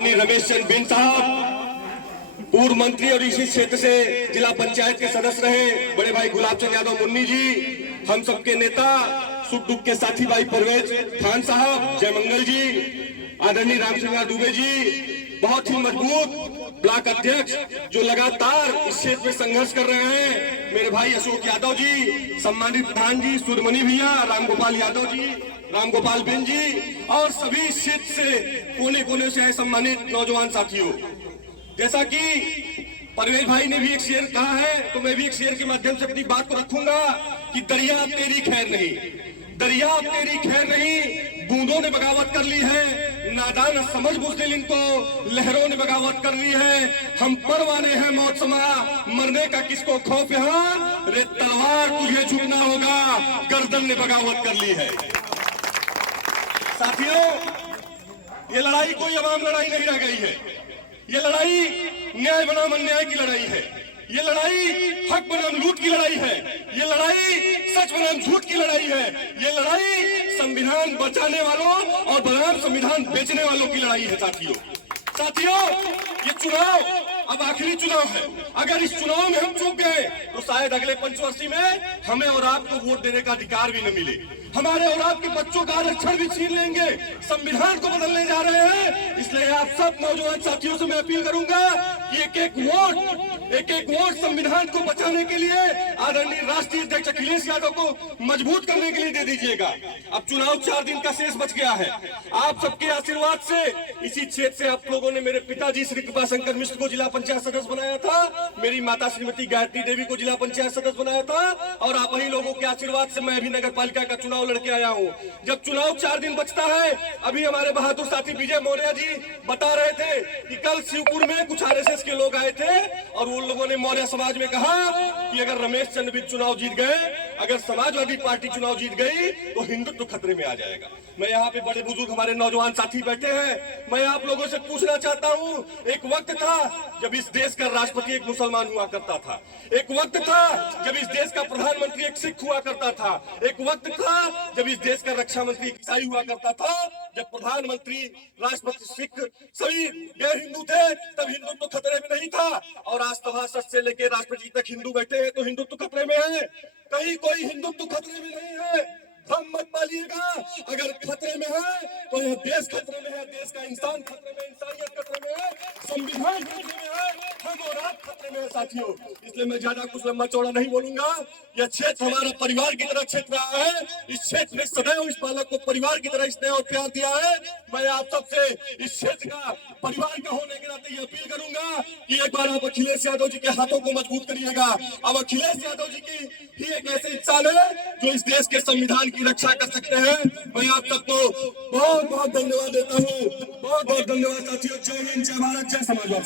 रमेश चंद्र बिन साहब पूर्व मंत्री और इसी क्षेत्र से जिला पंचायत के सदस्य रहे, बड़े भाई गुलाब चंद यादव मुन्नी जी, हम सबके नेता सुख दुख के साथी भाई परवेज खान साहब, जयमंगल जी, आदरणीय राम सिंह दुबे जी, बहुत ही मजबूत ब्लॉक अध्यक्ष जो लगातार इस क्षेत्र में संघर्ष कर रहे हैं, मेरे भाई अशोक यादव जी, सम्मानित प्रधान जी सूर्यमणि भैया, रामगोपाल यादव जी, रामगोपाल बिन जी और सभी क्षेत्र से कोने कोने से सम्मानित नौजवान साथियों। जैसा कि परवेज भाई ने भी एक शेर कहा है, तो मैं भी एक शेर के माध्यम से अपनी बात को रखूंगा कि दरिया अब तेरी खैर नहीं, दरिया अब तेरी खैर नहीं, बूंदों ने बगावत कर ली है, नादान समझ बुज़दिल इनको लहरों ने बगावत कर ली है, हम परवाने हैं मौत समा, मरने का किसको खौफ यहाँ, रे तलवार तुझे झुकना होगा, गर्दन ने बगावत कर ली है। साथियों, ये लड़ाई कोई आवाम लड़ाई नहीं रह गई है, ये लड़ाई न्याय बनाम अन्याय की लड़ाई है, ये लड़ाई हक बनाम लूट की लड़ाई है, ये लड़ाई सच बनाम झूठ की लड़ाई है, ये लड़ाई संविधान बचाने वालों और बनाम संविधान बेचने वालों की लड़ाई है। साथियों, ये चुनाव अब आखिरी चुनाव है, अगर इस चुनाव में हम चूक गए तो शायद अगले पंचवर्षीय में हमें और आपको वोट देने का अधिकार भी न मिले, हमारे और आपके बच्चों का आरक्षण भी छीन लेंगे, संविधान को बदलने जा रहे हैं। इसलिए आप सब नौजवान साथियों से मैं अपील करूंगा कि एक एक वोट संविधान को बचाने के लिए आदरणीय राष्ट्रीय अध्यक्ष अखिलेश यादव को मजबूत करने के लिए दे दीजिएगा। अब चुनाव 4 दिन का शेष बच गया है, आप सबके आशीर्वाद से इसी क्षेत्र से आप लोगों ने मेरे पिताजी श्री कृपाशंकर मिश्र को जिला पंचायत सदस्य बनाया था, मेरी माता श्रीमती गायत्री देवी को जिला पंचायत सदस्य बनाया था और आप ही लोगों के आशीर्वाद से मैं भी नगर पालिका का चुनाव लड़के आया हूँ। जब चुनाव 4 दिन बचता है, अभी हमारे बहादुर साथी विजय मौर्य जी बता रहे थे कि कल शिवपुर में कुछ आरएसएस के लोग आए थे और उन लोगों ने मौर्य समाज में कहा कि अगर रमेश चंद्र बिन चुनाव जीत गए, अगर समाजवादी पार्टी चुनाव जीत गई तो हिंदुत्व खतरे में आ जाएगा। मैं यहाँ पे बड़े बुजुर्ग हमारे नौजवान साथी बैठे हैं, मैं आप लोगों से पूछना चाहता हूँ, एक वक्त था जब इस देश का राष्ट्रपति एक मुसलमान हुआ करता था, एक वक्त था जब इस देश का प्रधानमंत्री एक सिख हुआ करता था, एक वक्त था जब इस देश का रक्षा मंत्री ईसाई हुआ करता था, जब प्रधानमंत्री राष्ट्रपति सिख सभी गैर हिंदू थे, तब हिंदुत्व खतरे में नहीं था और आज सभासद से लेकर राष्ट्रपति तक हिंदू बैठे हैं तो हिंदुत्व खतरे में है। कहीं कोई हिंदुत्व खतरे में नहीं है, भ्रम मत पालिएगा, अगर खतरे में है तो यह देश खतरे में है, देश का इंसान खतरे में, इंसानियत खतरे में है, संविधान खतरे में है, हम और आप खतरे में है। साथियों, इसलिए मैं ज्यादा कुछ लंबा चौड़ा नहीं बोलूंगा, यह क्षेत्र हमारा परिवार की तरह क्षेत्र रहा है, इस क्षेत्र ने सदैव इस बालक को परिवार की तरह स्नेह और प्यार दिया है। मैं आप सबसे इस क्षेत्र का परिवार का होने के नाते ये अपील करूंगा कि एक बार आप अखिलेश यादव जी के हाथों को मजबूत करिएगा। अब अखिलेश यादव जी की ही एक ऐसे इंसान है जो इस देश के संविधान की रक्षा कर सकते हैं। मैं आप सबको बहुत बहुत धन्यवाद देता हूँ, बहुत बहुत धन्यवाद साथियों। जय हिंद, जय भारत, जय समाजवाद।